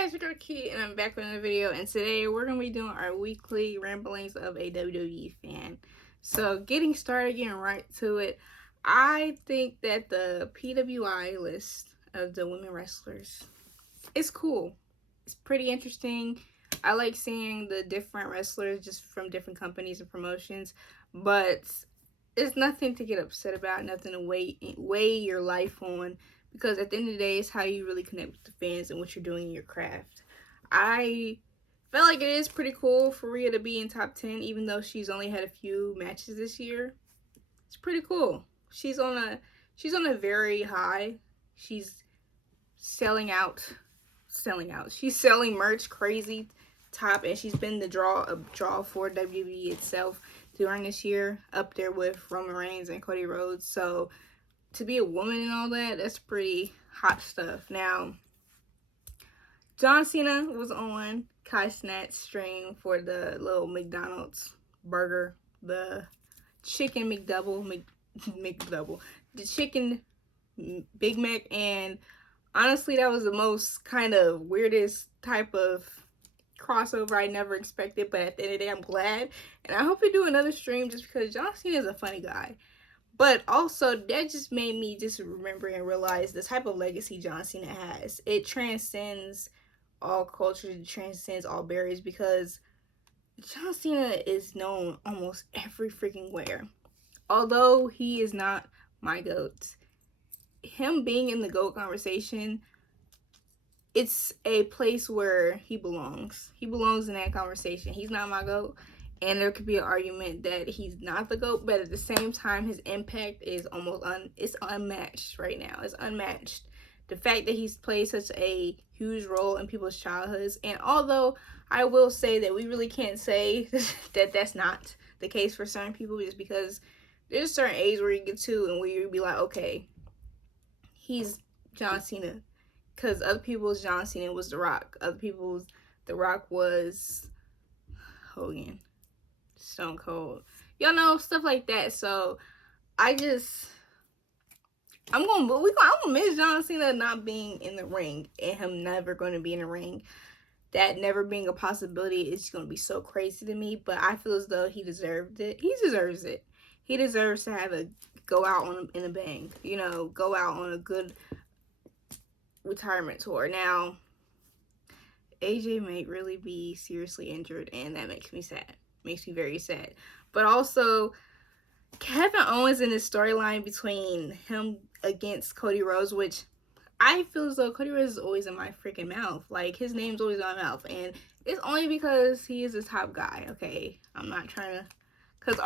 guys, it's your girl Key, and I'm back with another video. And today we're gonna be doing our weekly ramblings of a WWE fan. So, getting started, getting right to it. I think that the PWI list of the women wrestlers is cool. It's pretty interesting. I like seeing the different wrestlers just from different companies and promotions, but it's nothing to get upset about. Nothing to weigh your life on. Because at the end of the day, it's how you really connect with the fans and what you're doing in your craft. I feel like it is pretty cool for Rhea to be in top 10, even though she's only had a few matches this year. It's pretty cool. She's on a very high. She's selling out. She's selling merch crazy top, and she's been the draw for WWE itself during this year, up there with Roman Reigns and Cody Rhodes. So to be a woman and all that, that's pretty hot stuff. Now, John Cena was on Kai Cenat's stream for the little McDonald's burger, the chicken McDouble, the chicken Big Mac, and honestly, that was the most kind of weirdest type of crossover I never expected, but at the end of the day, I'm glad, and I hope they do another stream just because John Cena is a funny guy. But also, that just made me just remember and realize the type of legacy John Cena has. It transcends all cultures, it transcends all barriers, because John Cena is known almost every freaking where. Although he is not my GOAT, him being in the GOAT conversation, it's a place where he belongs. He belongs in that conversation. He's not my GOAT. And there could be an argument that he's not the GOAT, but at the same time, his impact is almost it's unmatched right now. It's unmatched. The fact that he's played such a huge role in people's childhoods, and although I will say that we really can't say that that's not the case for certain people, just because there's a certain age where you get to and where you be like, okay, he's John Cena, because other people's John Cena was The Rock. Other people's The Rock was Hogan. Stone Cold, y'all know, stuff like that. So I'm gonna miss John Cena not being in the ring and him never going to be in the ring. That never being a possibility is gonna be so crazy to me. But I feel as though he deserved it. He deserves it. He deserves to have go out in a bang. You know, go out on a good retirement tour. Now, AJ may really be seriously injured, and that makes me sad. Makes me very sad. But also, Kevin Owens in his storyline between him against Cody Rhodes, which I feel as though Cody Rhodes is always in my freaking mouth. Like, his name's always in my mouth. And it's only because he is a top guy, okay? I'm not trying to... Because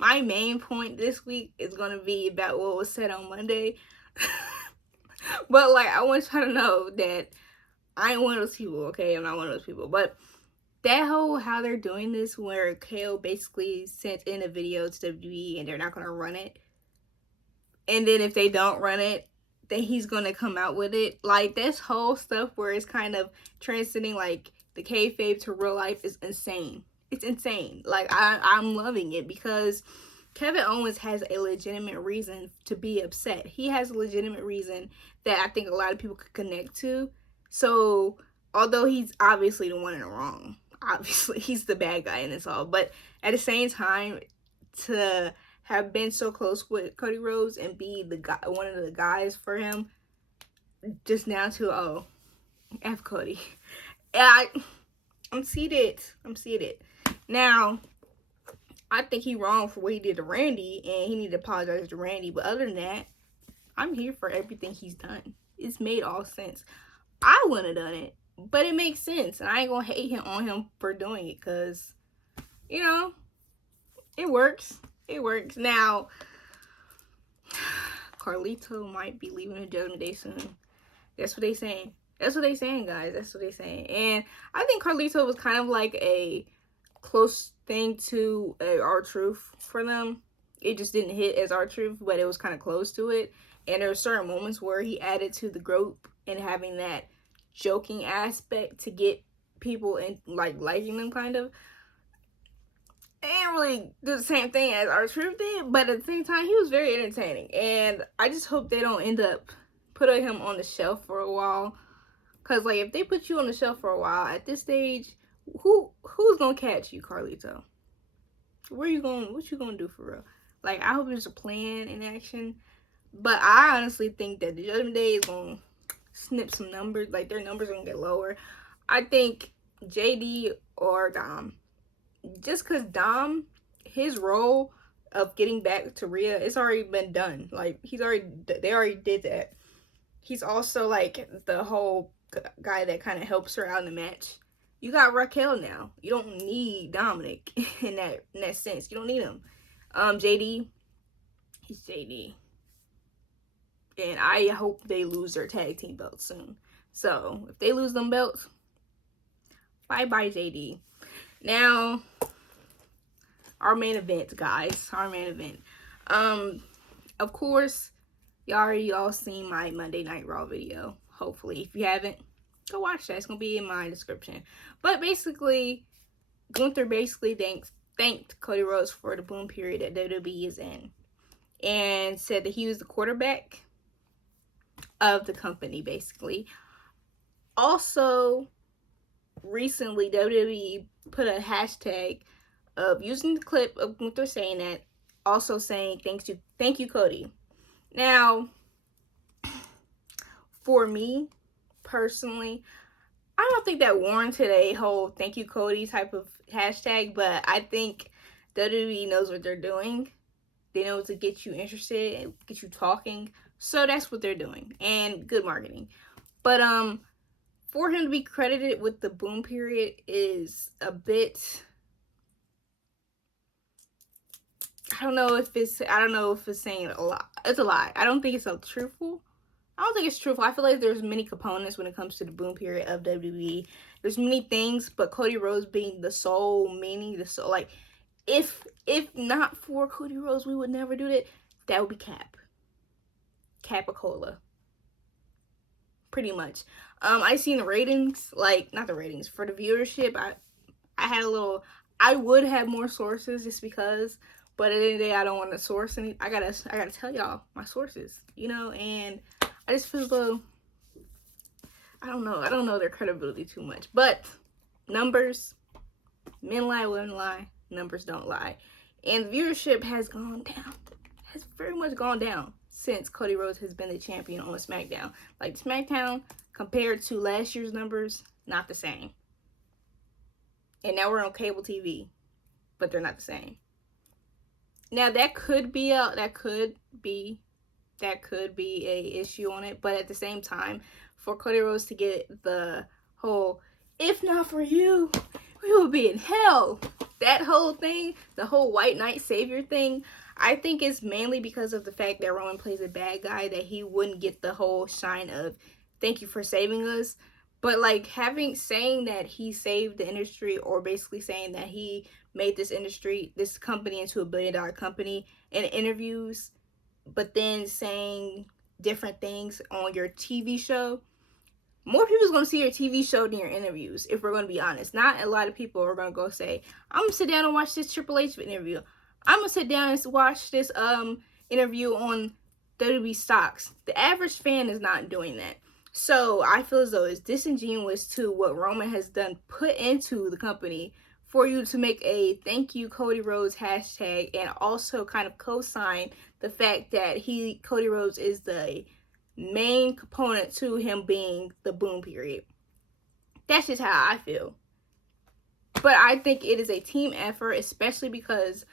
my main point this week is going to be about what was said on Monday. But, like, I want y'all to know that I ain't one of those people, okay? I'm not one of those people. But that whole how they're doing this, where KO basically sent in a video to WWE and they're not going to run it, and then if they don't run it, then he's going to come out with it. Like, this whole stuff where it's kind of transcending like the kayfabe to real life is insane. It's insane. Like, I'm loving it, because Kevin Owens has a legitimate reason to be upset. He has a legitimate reason that I think a lot of people could connect to. So although he's obviously the one in the wrong, obviously he's the bad guy in this all, but at the same time, to have been so close with Cody Rhodes and be the guy, one of the guys for him, just now to F Cody. I'm seated. Now, I think he wrong for what he did to Randy, and he need to apologize to Randy. But other than that, I'm here for everything he's done. It's made all sense. I wouldn't have done it, but it makes sense, and I ain't gonna hate on him for doing it, because, you know, it works. It works. Now, Carlito might be leaving the Judgment Day soon. That's what they saying. That's what they saying, guys. That's what they saying. And I think Carlito was kind of like a close thing to R-Truth for them. It just didn't hit as R-Truth, but it was kind of close to it. And there were certain moments where he added to the group and having that joking aspect to get people in, like, liking them, kind of. They didn't really do the same thing as R-Truth did, but at the same time, he was very entertaining. And I just hope they don't end up putting him on the shelf for a while, Cause like if they put you on the shelf for a while, at this stage, who's gonna catch you, Carlito? Where you going? What you gonna do for real? Like, I hope there's a plan in action. But I honestly think that the Judgment Day is gonna snip some numbers. Like, their numbers are gonna get lower. I think JD or Dom. Just cause Dom, his role of getting back to Rhea, it's already been done. Like, they already did that. He's also like the whole guy that kind of helps her out in the match. You got Raquel now. You don't need Dominic in that sense. You don't need him. JD, he's JD. And I hope they lose their tag team belts soon. So if they lose them belts, bye-bye JD. Now, our main event, guys. Our main event. Of course, y'all seen my Monday Night Raw video. Hopefully, if you haven't, go watch that. It's gonna be in my description. But basically, Gunther basically thanked Cody Rhodes for the boom period that WWE is in, and said that he was the quarterback of the company, basically. Also, recently WWE put a hashtag of using the clip of Gunther saying that, also saying thank you Cody. Now, for me personally, I don't think that warranted a whole thank you Cody type of hashtag, but I think WWE knows what they're doing. They know to get you interested and get you talking. So that's what they're doing. And good marketing. But for him to be credited with the boom period is a bit, I don't know if it's saying a lot. It's a lie. I don't think it's so truthful. I don't think it's truthful. I feel like there's many components when it comes to the boom period of WWE. There's many things, but Cody Rhodes being the sole meaning, like, if not for Cody Rhodes, we would never do that. That would be Cap. Capicola. Pretty much. I seen the ratings, like, not the ratings, for the viewership. I would have more sources just because, but at the end of the day, I don't want to source any. I gotta tell y'all my sources, and I just feel though, I don't know their credibility too much. But numbers, men lie, women lie, numbers don't lie. And viewership has gone down. Has very much gone down since Cody Rhodes has been the champion on SmackDown. Like, SmackDown, compared to last year's numbers, not the same. And now we're on cable TV, but they're not the same. Now that could be a issue on it, but at the same time, for Cody Rhodes to get the whole "if not for you, we would be in hell," that whole thing, the whole white knight savior thing, I think is mainly because of the fact that Roman plays a bad guy, that he wouldn't get the whole shine of thank you for saving us. But like, saying that he saved the industry, or basically saying that he made this company into $1 billion company in interviews, but then saying different things on your TV show, more people's going to see your TV show than your interviews, if we're going to be honest. Not a lot of people are going to go say, I'm going to sit down and watch this Triple H interview. I'm going to sit down and watch this interview on WWE stocks. The average fan is not doing that. So I feel as though it's disingenuous to what Roman has done, put into the company, for you to make a thank you Cody Rhodes hashtag, and also kind of co-sign the fact that Cody Rhodes is the main component to him being the boom period. That's just how I feel. But I think it is a team effort, especially because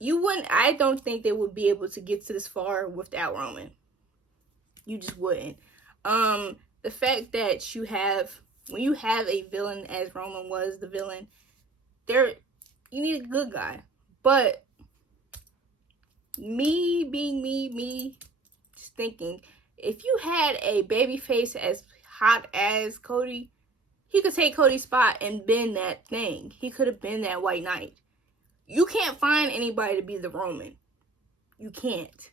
I don't think they would be able to get to this far without Roman. You just wouldn't. The fact that when you have a villain, as Roman was the villain, you need a good guy. But me being me, just thinking, if you had a baby face as hot as Cody, he could take Cody's spot and been that thing. He could have been that white knight. You can't find anybody to be the Roman. You can't.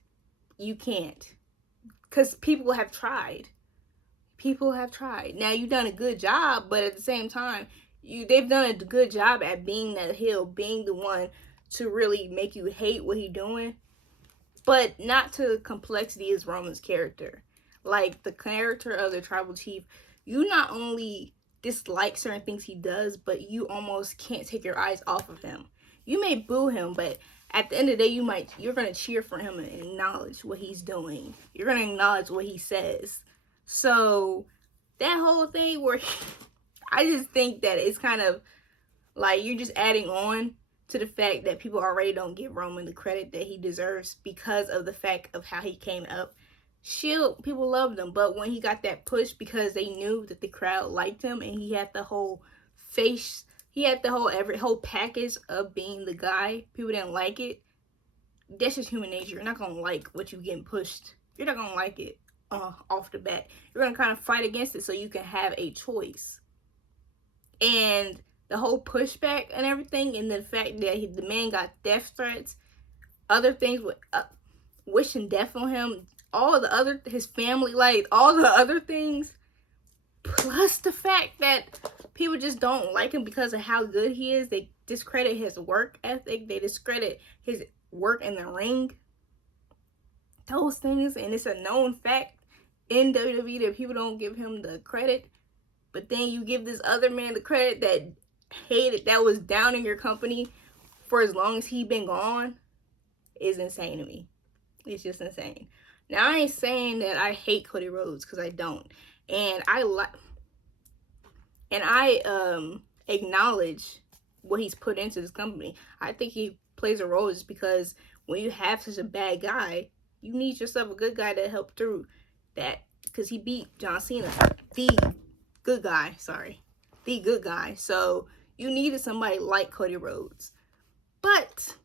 Because people have tried. Now, you've done a good job, but at the same time, they've done a good job at being that heel, being the one to really make you hate what he's doing, but not to the complexity as Roman's character. Like, the character of the tribal chief, you not only dislike certain things he does, but you almost can't take your eyes off of him. You may boo him, but at the end of the day, you're gonna cheer for him and acknowledge what he's doing. You're gonna acknowledge what he says. So that whole thing where I just think that it's kind of like you're just adding on to the fact that people already don't give Roman the credit that he deserves because of the fact of how he came up. Shield, people loved him, but when he got that push because they knew that the crowd liked him and he had the whole face, he had the whole package of being the guy, people didn't like it. That's just human nature. You're not gonna like what you're getting pushed. You're not gonna like it off the bat. You're gonna kind of fight against it so you can have a choice. And the whole pushback and everything, and the fact that the man got death threats, other things with wishing death on him, his family, like all the other things, plus the fact that people just don't like him because of how good he is. They discredit his work ethic. They discredit his work in the ring. Those things, and it's a known fact in WWE that people don't give him the credit. But then you give this other man the credit that was down in your company for as long as he been gone, is insane to me. It's just insane. Now, I ain't saying that I hate Cody Rhodes, because I don't. And I acknowledge what he's put into this company. I think he plays a role just because when you have such a bad guy, you need yourself a good guy to help through that. Because he beat John Cena, the good guy. So you needed somebody like Cody Rhodes. But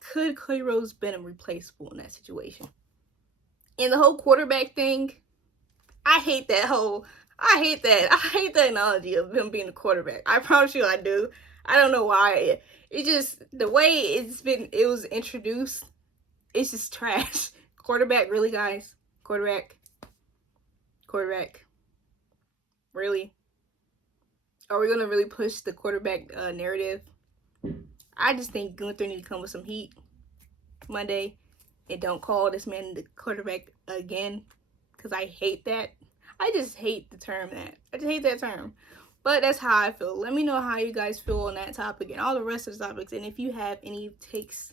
could Cody Rhodes been replaceable in that situation? And the whole quarterback thing, I hate that analogy of him being a quarterback. I promise you I do. I don't know why. It just, the way it was introduced, it's just trash. Quarterback, really, guys? Quarterback. Really? Are we gonna really push the quarterback narrative? I just think Gunther needs to come with some heat Monday and don't call this man the quarterback again, because I hate that. I just hate the term that. I just hate that term. But that's how I feel. Let me know how you guys feel on that topic and all the rest of the topics. And if you have any takes,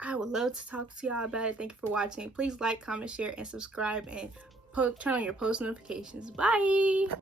I would love to talk to y'all about it. Thank you for watching. Please like, comment, share, and subscribe, and turn on your post notifications. Bye!